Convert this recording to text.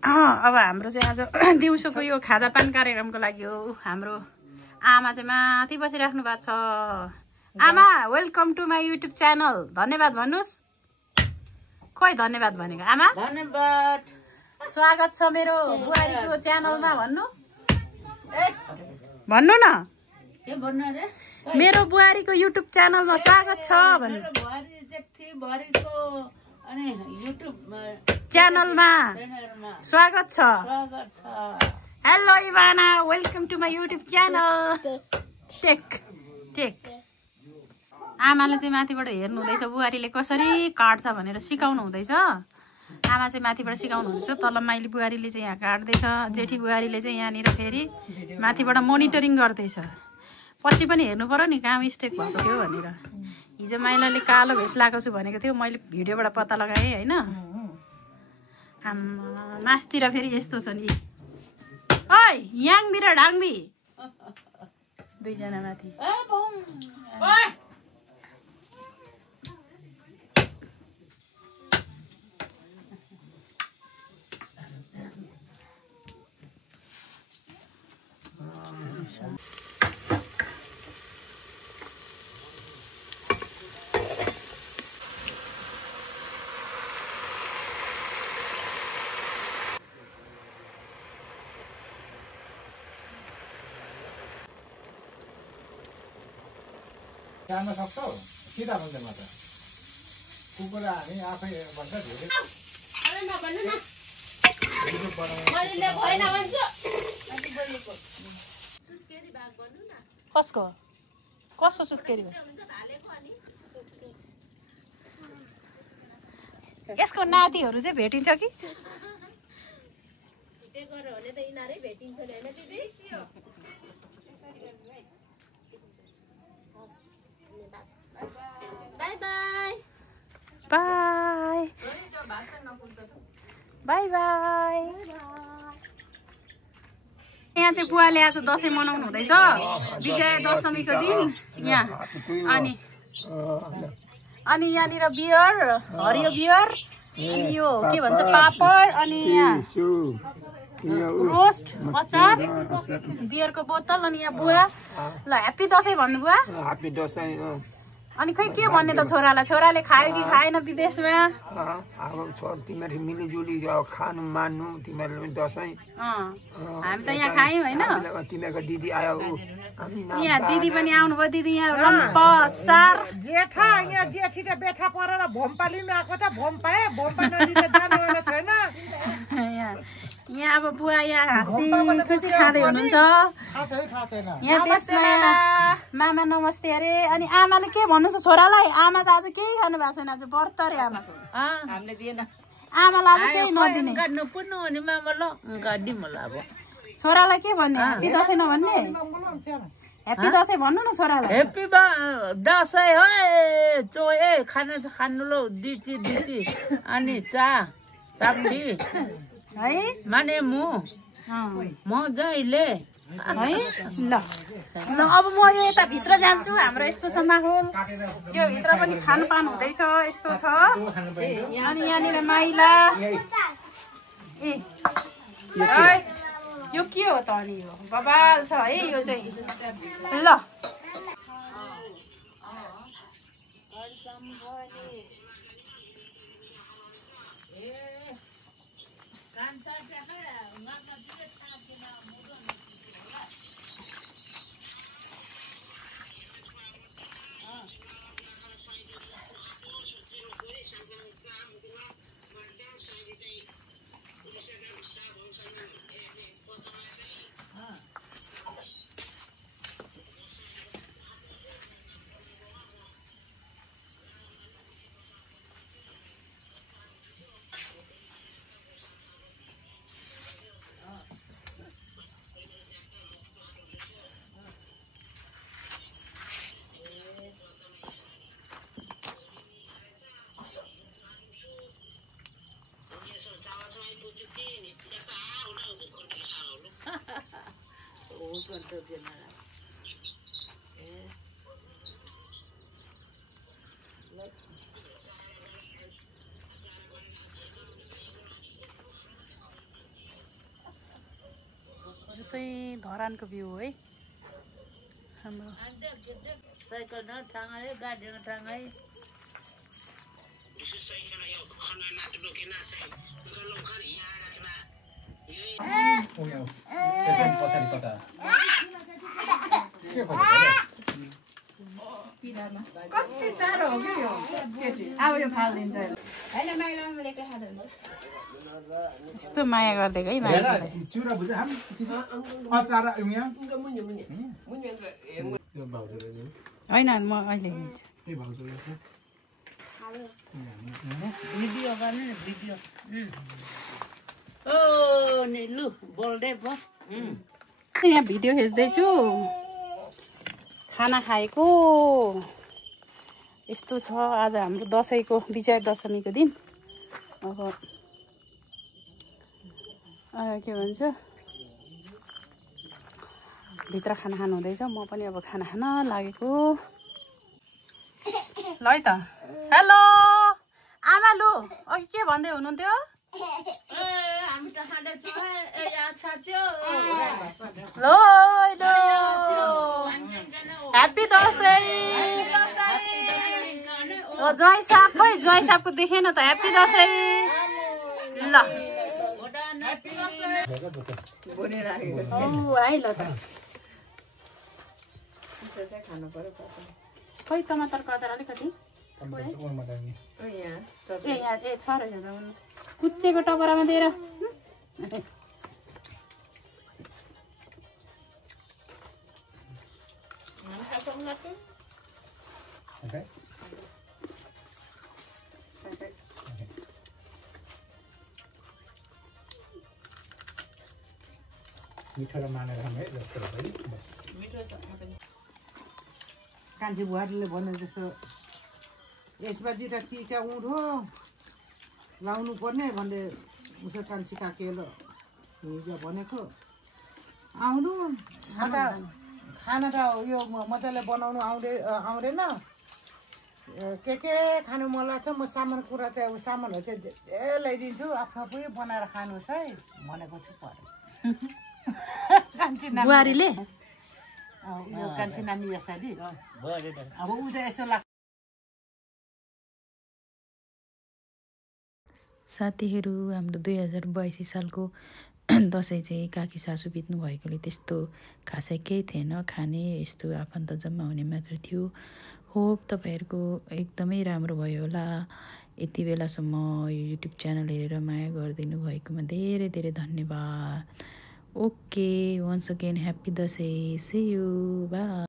अब हाम्रो चाहिँ आज दिउँसोको यो खाजापान कार्यक्रमको लागि हो। हाम्रो आमा चाहिँ माथि बसिराख्नु भएको छ। आमा welcome to my YouTube channel. धन्यवाद भन्नुहोस्। खोइ धन्यवाद भनेको आमा? धन्यवाद। स्वागत छ मेरो बुहारीको च्यानलमा भन्नु। भन्नु न। के भन्नु रे? मेरो बुहारीको युट्युब च्यानलमा स्वागत छ भन्नु। बुहारी जेठी बुहारीको अनि युट्युब च्यानलमा स्वागत छ। स्वागत छ। Hello Ibhana, welcome to my YouTube channel. टेक आमाले चाहिँ माथिबाट हेर्नु हुँदैछ बुहारीले कसरी काट्छ भनेर सिकाउनु हुँदैछ। आमा चाहिँ माथिबाट सिकाउनु हुँदैछ, तल माइली बुहारीले चाहिँ यहाँ काट्दैछ, जेठी बुहारीले चाहिँ यहाँनिर फेरि माथिबाट मोनिटरिङ गर्दैछ। पछि पनि हेर्नु पर्यो नि कहाँ मिस्टेक भएको थियो भनेर। हिजो माइलाले कालो भेष लगाएको छु भनेको थियो, मैले भिडियोबाट पत्ता लगाएँ होइन। मासतिर फेरि यस्तो छ नि। ओइ याङबी र ढाङबी दुईजना माथि। जान सक्छौ सिधा भन्दै मात्र कुकुर हामी आफै भन्दा धेरै कसको कसको सुत्केरी भयो? यसको नातिहरू चाहिँ भेटिन्छ कि? By by by. यहाँ चाहिँ बुवाले आज दसैँ मनाउनु हुँदैछ, विजया दशमीको दिन यहाँ। अनि यहाँनिर बियर, हरियो बियर, अनि यो के भन्छ पापड, अनि यहाँ रोस्ट, अचार, बियरको बोतल, अनि यहाँ बुवा। ल ह्याप्पी दसैँ भन्नु बुवा। ह्याप्पी दसैँ। अनि खै के भन्ने त छोरालाई? छोराले खायो कि खाएन विदेशमा? अब तिमीहरू मिलिजुली खानु मान्नु, तिमीहरूले पनि दसैँ। हामी त यहाँ खायौँ होइन। तिमीहरूको दिदी आयो, यहाँ दिदी पनि आउनुभयो। दिदी यहाँ लम्पसार जेठा यहाँ जेठी र बेठा परेर भोम्पा लिनु आएको त। भोम्पा नलिने जानुहुने छैन। यहाँ अब बुवा यहाँ हाँसी खुसी खाँदै हुनुहुन्छ। यहाँ देशमा मामा नमस्ते अरे। अनि आमाले के भन्नु छ छोरालाई? आमा त आज केही खानु भएको छैन, आज व्रत अरे आमाको। हामीले दिएन आमालाई आज केही नदिने। गर्नुपर्नु भने मामा ल गरिदिउँ होला। अब छोरालाई के भन्ने? ह्याप्पी दसैँ नभन्ने? ह्याप्पी दसैँ भन्नु न छोरालाई। ह्याप्पी दसैँ हो चोए खाना खानु लो दिची दिची अनि चा सब्जी है माने म जहिले है। ल अब म यो यता भित्र जान्छु। हाम्रो यस्तो छ माहौल, यो भित्र पनि खानपान हुँदैछ, यस्तो छ। अनि यहाँनिर माइला यो के हो त? अनि यो बबाल छ है यो चाहिँ। ल चाहिँ धरानको भ्यू है हाम्रो साइकल न टाङाले गाडी न टाङाले कति साह्रो हो कि यो केटी अब यो फालिदिन्छ हैन माइला लेकर खादैन यस्तो माया गरिदिएको है मान्छेलाई चुरा भुजा हम अचार उया होइन म अहिले हिँड्छु ए भाउजू भिडियो गर्ने भिडियो ओ निलु बोल्दै भ यहाँ भिडियो हेर्दैछु खाना खाएको यस्तो छ आज हाम्रो दसैँको विजया दशमीको दिन अब के भन्छ भित्र खाना खानु हुँदैछ म पनि अब खाना खान लागेको ल है त हेलो आमा लु अघि के भन्दै हुनुहुन्थ्यो हामी त खाँदैछौँ है याद साथ्यो लो ह्याप्पी दसैँ ज्वाइँ साहबको देखेन त ह्याप्पी दसैँ ल है ल त खोइ टमाटरको अचार अलिकति ए यहाँ ए छ रहेछ कुच्चेको टपरामा दिएर मिठो र मानेर है कान्छी बुहारीले भने जस्तो यसपालि त टिका उँधो लाउनु पर्ने भन्ने उसो कान्छी काकेलो हिजो भनेको आउनु खाना त यो मजाले बनाउनु आउँदैन के खानु मन लाग्छ म सामान कुरा चाहिँ सामानहरू चाहिँ धेरै ल्याइदिन्छु आफ्नो आफै बनाएर खानुहोस् है भनेको छु परे कान्छी बुहारीले यो कान्छी नानी यसरी अब ऊ चाहिँ यसो लाग्छ साथीहरू हाम्रो 2082 सालको दसैँ चाहिँ काकी सासू बित्नु भएकोले त्यस्तो खासै केही थिएन खाने यस्तो आफन्त जम्मा हुने मात्र थियो होप तपाईँहरूको एकदमै राम्रो भयो होला यति बेलासम्म यो युट्युब च्यानल हेरेर माया गरिदिनु भएकोमा धेरै धेरै धन्यवाद okay once again happy Dashain see you by